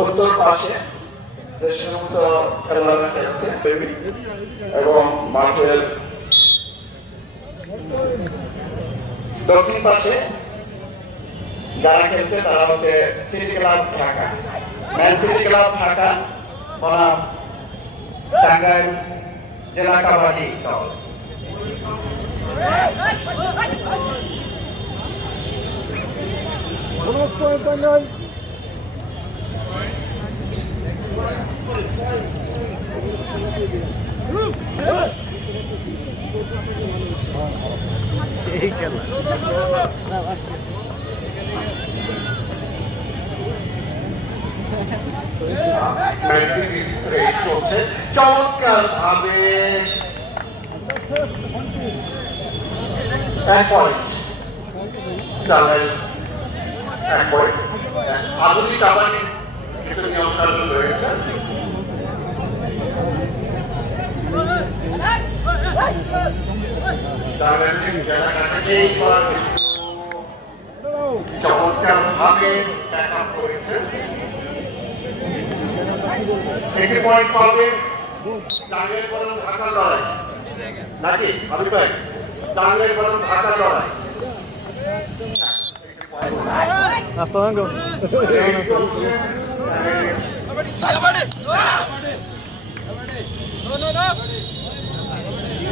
উত্তর পাশে। যে সমস্ত খেলোয়াড়রা খেলছে এবং মাঠের দক্ষিণ পাশে যারা খেলছে তারা হচ্ছে city club Dhaka. Man city club Dhaka বনাম টাঙ্গাইল জেলা কাবাডি দল। ভিতরে চলছে চমৎকার ভাবে এক আধুনিক কাবাডি কিছু নিয়ম রয়েছে টাঙ্গাইল জেলা কাটাকে এইবার চমৎকার ভাবে ব্যাক আপ করেছে একটি পয়েন্ট পাবে টাঙ্গাইল বরং ঢাকা লড়াই নাকি আমি ভাই টাঙ্গাইল বরং ঢাকা লড়াই Hasta luego. পয়েন্ট পাবে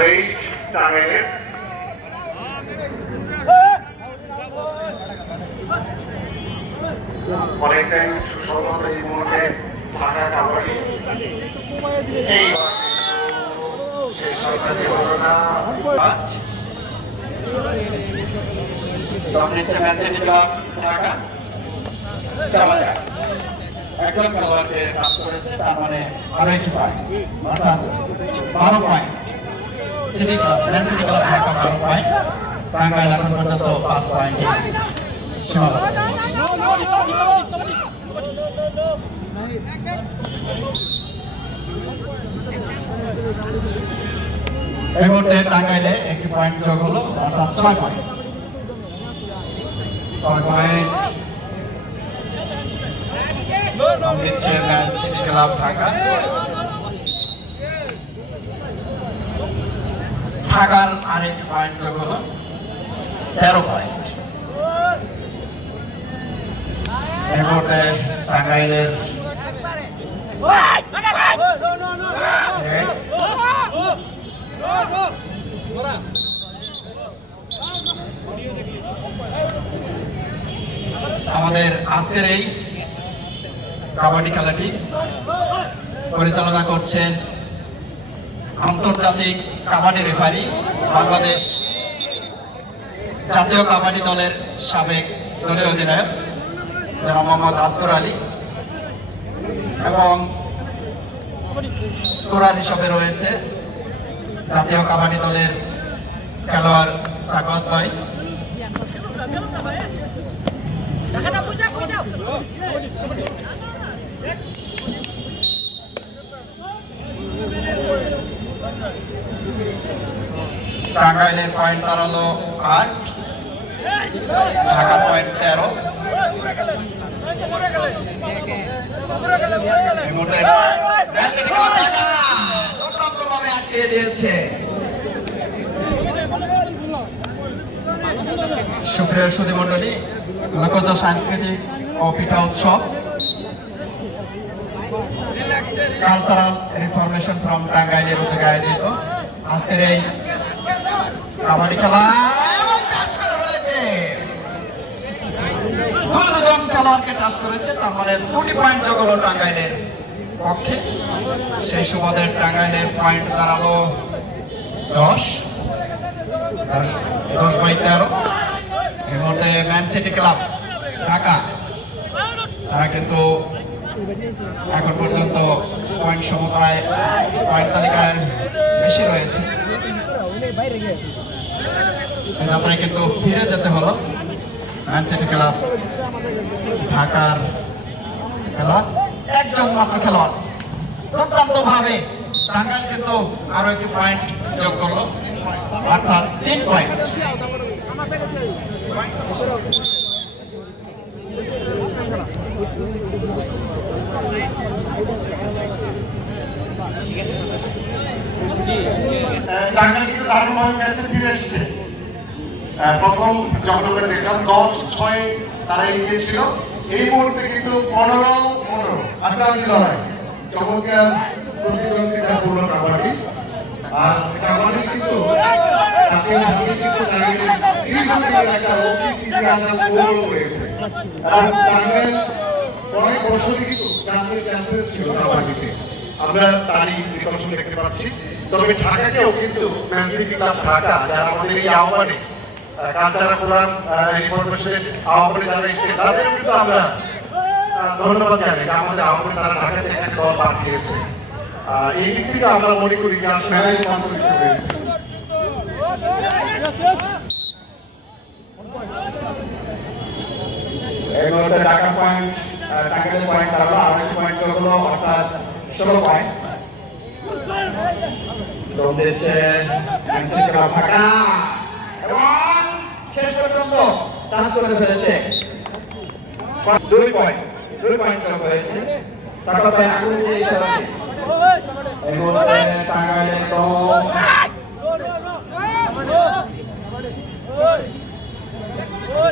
রেইট টাঙ্গাইলের অনেকটাই সুসংগত এই মুহূর্তে ঢাকা কাবাডি। এই ঢাকা একজন খেলোয়াড়কে কাজ করেছে, তার মানে একটি পয়েন্ট অর্থাৎ বারো point city club man city club Dhaka বারো পয়েন্ট টাঙ্গাইল এখন পর্যন্ত পাঁচ পয়েন্টে সীমাবদ্ধ। এই মুহূর্তে টাঙ্গাইলে একটি পয়েন্ট যোগ হলো, অর্থাৎ ছয় পয়েন্ট ছয় পয়েন্ট ঢাকার আরেকটি পয়েন্ট যোগ হলো তেরো পয়েন্ট আমাদের আজকের এই কাবাডি খেলাটি পরিচালনা করছেন আন্তর্জাতিক কাবাডি রেফারি বাংলাদেশ জাতীয় কাবাডি দলের সাবেক দলীয় অধিনায়ক জনাব মোহাম্মদ আসগর আলী এবং স্কোরার হিসাবে রয়েছে জাতীয় কাবাডি দলের খেলোয়াড় সাগত ভাই। টাঙ্গাইলের পয়েন্ট দাঁড়াল আট ঢাকা পয়েন্ট তেরো। সুপ্রিয় সুধী মন্ডলী লোকজ সাংস্কৃতিক ও পিঠা উৎসব। কালচারাল রিফরমেশন ফ্রম টাঙ্গাইলের উদ্যোগে আয়োজিত। আজকের এই কাবাডি খেলা দুজন খেলোয়াড়কে টাচ করেছে মানে দুটি পয়েন্ট টাঙ্গাইলের পক্ষে। সেই টাঙ্গাইলের পয়েন্ট দাঁড়াল দশ। দশ- বাই তেরো। Man city club Dhaka. তারা কিন্তু এখন পর্যন্ত পয়েন্ট সমতায় পয়েন্ট তালিকায় বেশি রয়েছে। যাত্রায় কিন্তু ফিরে যেতে হলো। ম্যান সিটি ক্লাব, ঢাকার খেলোয়াড়, একজন মাত্র খেলোয়াড়। দুর্দান্ত ভাবে টাঙ্গাইল কিন্তু আরও একটি পয়েন্ট যোগ করল। অর্থাৎ তিন পয়েন্ট টাঙ্গাইল কিন্তু দারুণভাবে ম্যাচে ফিরে প্রথম যখন আমরা দেখলাম দশ ছয় তারা এগিয়ে ছিল এই মুহূর্তে কিন্তু পনেরো পনেরো আটকাটি লড়াই চমৎকার প্রতিদ্বন্দ্বিতাপূর্ণ কাবাডি আর কাবাডি কিন্তু হাতে কিন্তু রয়েছে। আমরা তারই নিদর্শন দেখতে পাচ্ছি তবে ঢাকাকেও কিন্তু ঢাকা যারা আমাদের এই আহ্বানে আহ, কালচারা কোরআন ইনফরমেশনের আহ্বানে কিন্তু আমরা ধন্যবাদ জানাই আমাদের আহ্বানে তারা ঢাকা থেকে একটা দল এই থেকে আমরা মনে করি মুহূর্তে ঢাকা পয়েন্ট টাঙ্গাইল পয়েন্ট তারপর আরও একটি পয়েন্ট হলো অর্থাৎ ষোলো পয়েন্ট দৌড় দিচ্ছে শেষ পর্যন্ত টাচ করে ফেলেছে। দুই পয়েন্ট দুই পয়েন্ট হয়েছে এই মুহূর্তে ঢাকা ম্যানসি ক্লাব ঢাকা আরও একটি পয়েন্ট যোগ হলো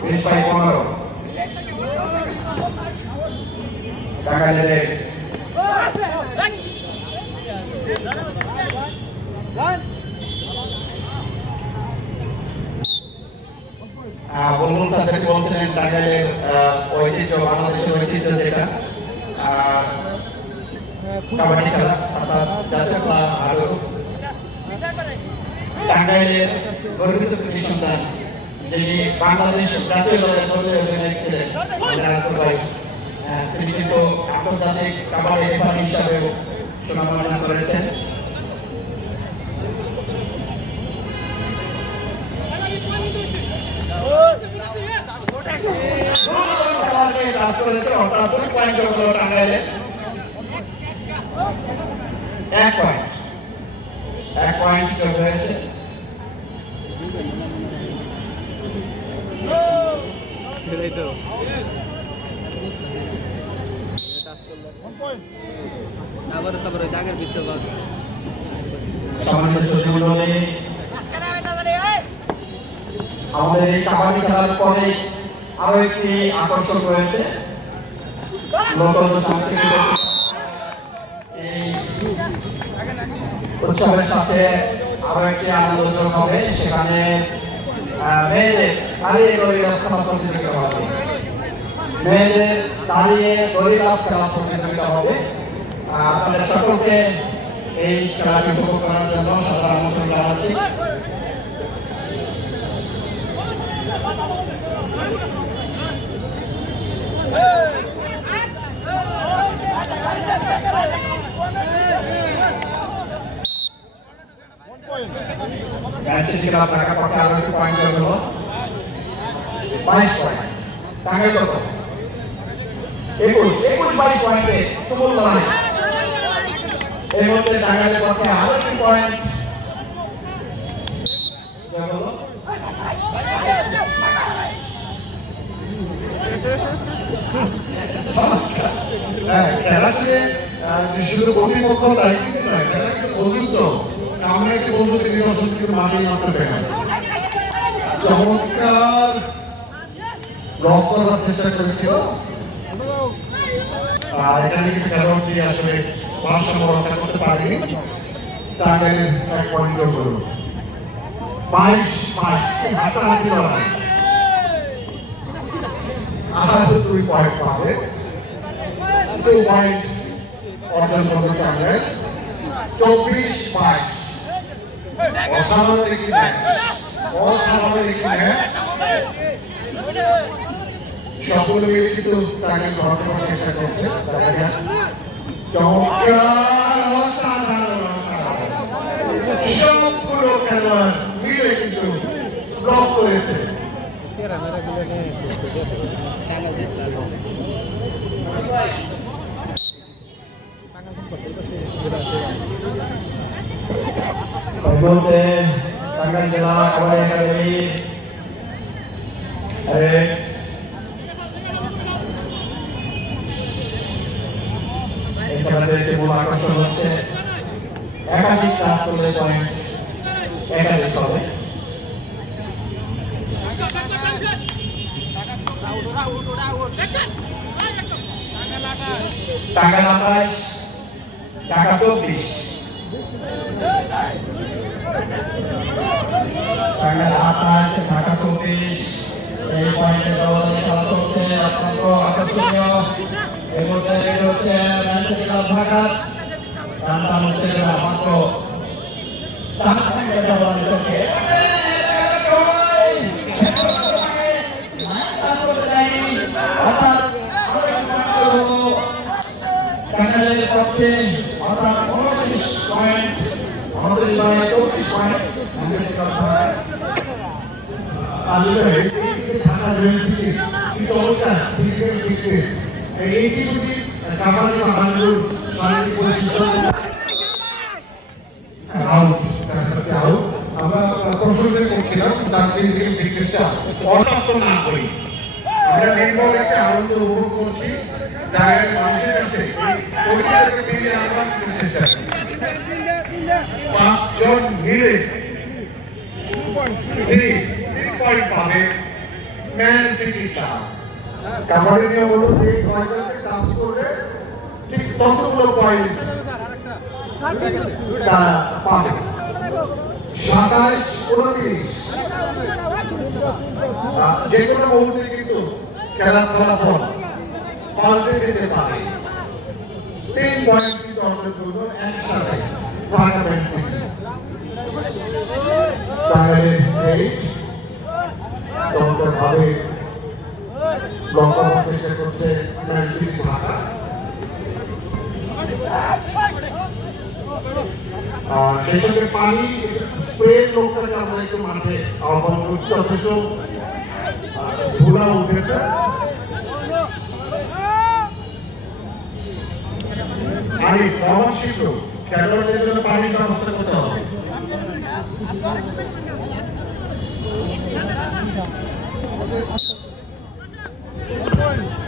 পয়েন্ট পনেরো টাঙ্গাইলের বলছিলেন টাঙ্গাইলের ঐতিহ্য, বাংলাদেশের ঐতিহ্য যেটা কাবাডি খেলা অর্থাৎ খেলা আরও টাঙ্গাইলের গর্বিত কৃতি সন্তান যিনি বাংলাদেশ জাতীয় দলের অধিনায়ক তিনি কিন্তু আন্তর্জাতিক রেফারি হিসাবেও সুনাম অর্জন করেছেন। এক পয়েন্ট এক পয়েন্ট হয়েছে এই তো আবার তারপরে দাগের ভিতরে বাদ সম্মানিত সুশীমণ্ডলী আমাদের এই কাবাডি খেলার পরে আরও একটি আকর্ষণ রয়েছে। উৎসবের সাথে আরও একটি আনন্দযোগ হবে। সেখানে মেয়েদের দাঁড়িয়ে দড়িলাভ খেলা প্রতিযোগিতা মেয়েদের দাঁড়িয়ে দড়িলাভ খেলা প্রতিযোগিতা হবে। আপনাদের সকলকে এই খেলাটি উপভোগ করার জন্য সাধারণ আমন্ত্রণ জানাচ্ছি। ম্যাচে খেলা ঢাকা পয়েন্ট হলো। বাইশ পয়েন্ট একুশ। একুশ বাইশ পয়েন্টে তুমুল লড়াই। এই মুহূর্তে টাঙ্গাইলের পক্ষে আরও একটি পয়েন্ট হ্যাঁ আহ, যে শুধু প্রতিপক্ষ তাই কিন্তু খেলা আমরা একটি বন্ধুত্ব নির্বাচন কিন্তু মানিয়ে আনতে পারি চমৎকার রক করার চেষ্টা করেছিল। আর এখানে কিন্তু খেলোয়াড়টি আসলে ভারসাম্য রক্ষা করতে পারেনি। টাঙ্গাইলের এক পয়েন্ট করল বাইশ বাইশ হাতাহাতি লড়াই আঠাশে দুই পয়েন্ট পাবে। টু পয়েন্ট অর্জন করবে টাঙ্গাইল। চব্বিশ বাইশ। অসাধারণ একটি ম্যাচ। অসাধারণ একটি ম্যাচ। সকলে মিলে কিন্তু তাকে চেষ্টা করছে। দেখা যাক। সবগুলো খেলোয়াড় মিলে কিন্তু ব্লক করেছে সেরা মেরা গুলো নিয়ে টাকা জিতলাম এই মুহূর্তে টাঙ্গাইল জেলা কাবাডি একাডেমি আরে এই খেলাতে একটি মূল আকর্ষণ হচ্ছে, একাধিক কাজ করলে পয়েন্ট একাধিক হবে টাকা আঠাশ টাকা চব্বিশ। টাঙ্গাইল আঠাশ ঢাকা চব্বিশ। এই পয়েন্টের আকর্ষণীয়। এই মুহূর্তে রেডি হচ্ছে ম্যানসিটি ক্লাব ঢাকা টানটা দেওয়া মাত্র চার পয়েন্টের ব্যবধানে চলছে অর্থাৎ টাঙ্গাইলের পক্ষে অর্থাৎ উনত্রিশ পয়েন্ট চব্বিশ পয়েন্ট এই যে ঢাকা ইউনিভার্সিটি কিন্তু অবস্থা ফিজিক্যাল ফিটনেস এইটি যদি বা হান্ডুর শারীরিক পরিশ্রম আউট আউট আমরা প্রশ্নটা করছিলাম তার ফিজিক্যাল ফিটনেসটা অসপ্ত না করি আমরা নেটবল একটা আনন্দ উপভোগ করছি জায়গায় মানুষের কাছে পরিবারকে ফিরিয়ে আনবার চেষ্টা করি পাঁচজন মিলে তিনি তিন পয়েন্ট পাবে ম্যান সিটি ক্লাব কাবাডি নিয়ে হলো যে কয়জনকে কাজ করবে, ঠিক ততগুলো পয়েন্ট তারা পাবে। সাতাইশ, উনত্রিশ। যে কোনো মুহূর্তে কিন্তু খেলার ফলাফল পাল্টে যেতে পারে। তিন পয়েন্ট কিন্তু অর্জন করব একসাথে ম্যান এইট চমৎকারভাবে ব্লক করার চেষ্টা করছে ম্যানসিটি ঢাকা আর সেক্ষেত্রে পানি স্প্রে লোকটাকে আমরা একটু মাঠে আহ্বান করছি অথচ ধুলা উঠেছে পানি সবার শীঘ্র খেলোয়াড়দের জন্য পানির ব্যবস্থা করতে হবে শ্রদ্ধা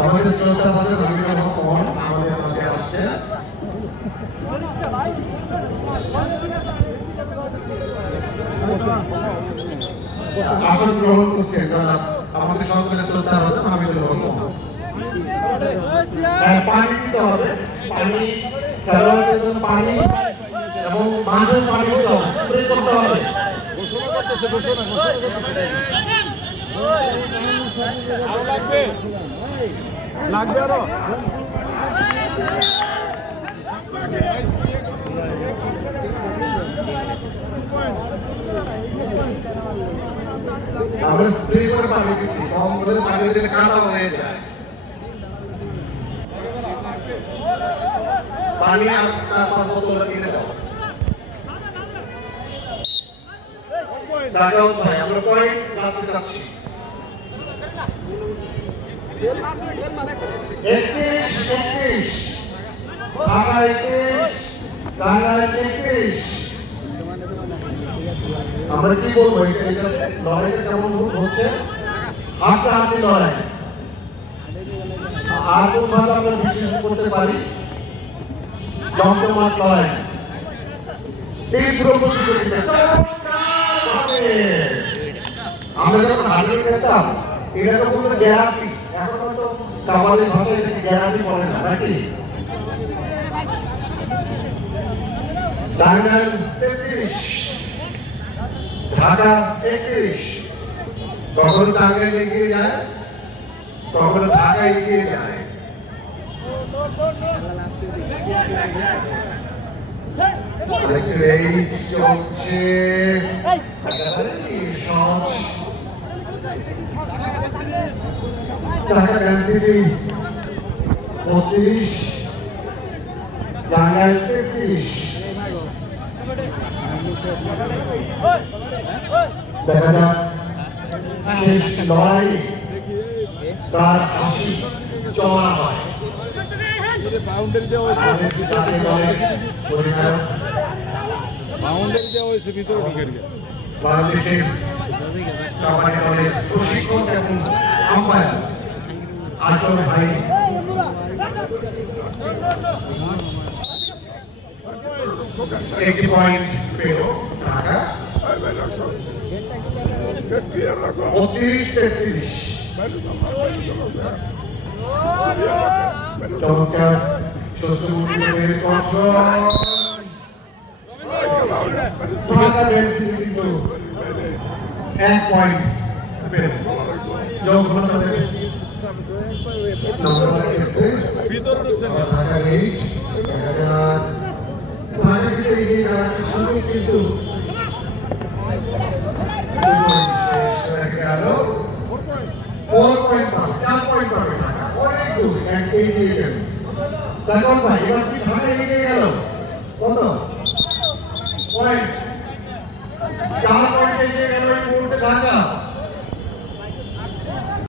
আমাদের শ্রদ্ধা ভাজন হামিদুর হক আমাদের মাঝে আসছেন আসন গ্রহণ করছেন আমাদের সকলের শ্রদ্ধা ভাজন হামিদুর হক মোহন হ্যাঁ, পানি দিতে হবে। পানি খেলোয়াড়দের জন্য পানি এবং মাঝে পানি দিতে হবে। স্প্রে করতে হবে। লাগবে আরও? আমরা স্প্রে করে পানি দিচ্ছি। কম করে পানি দিলে কাদা হয়ে যায়। পানি আর চার পাঁচ বোতল কিনে দাও। জাগাও ভাই, আমরা পয়েন্ট রাখতে চাচ্ছি। একত্রিশ একত্রিশ। একত্রিশ আমরা কি বলব? লড়াইটা কেমন হচ্ছে? হাতটা হাতে লড়াই। আর কোন আমরা বিশ্লেষণ করতে পারি। জমজমাট লড়াই। তীব্র প্রতিযোগিতা। আমরা যখন হাজির খেতাম এটা তো বলতো গ্যারান্টি হয়তো ভাষায় এটাকে গ্যারান্টি বলে না নাকি টাঙ্গাইল তেত্রিশ ঢাকা একত্রিশ তখন টাঙ্গাইল এগিয়ে যায় তখন ঢাকা এগিয়ে যায় চলছে ঢাকা এনসিপি বত্রিশ টাঙ্গাইল তেত্রিশ। দেখা যাক, শেষ লড়াই, তার হাসি চড়া হয়। ঢুকে বাংলাদেশের প্রশিক্ষক এবং আম্পায়ার। আসল ভাই। একটি পয়েন্ট পেল ঢাকা বত্রিশ তেত্রিশ। চমৎকার। শ্বশুরের এক পয়েন্ট পেল। ভিতরে ঢুকছেন কিন্তু সাগর ভাই এবার কি ঢাকা এগিয়ে গেল কত পয়েন্ট চার পয়েন্ট এগিয়ে গেল এই মুহূর্তে ঢাকা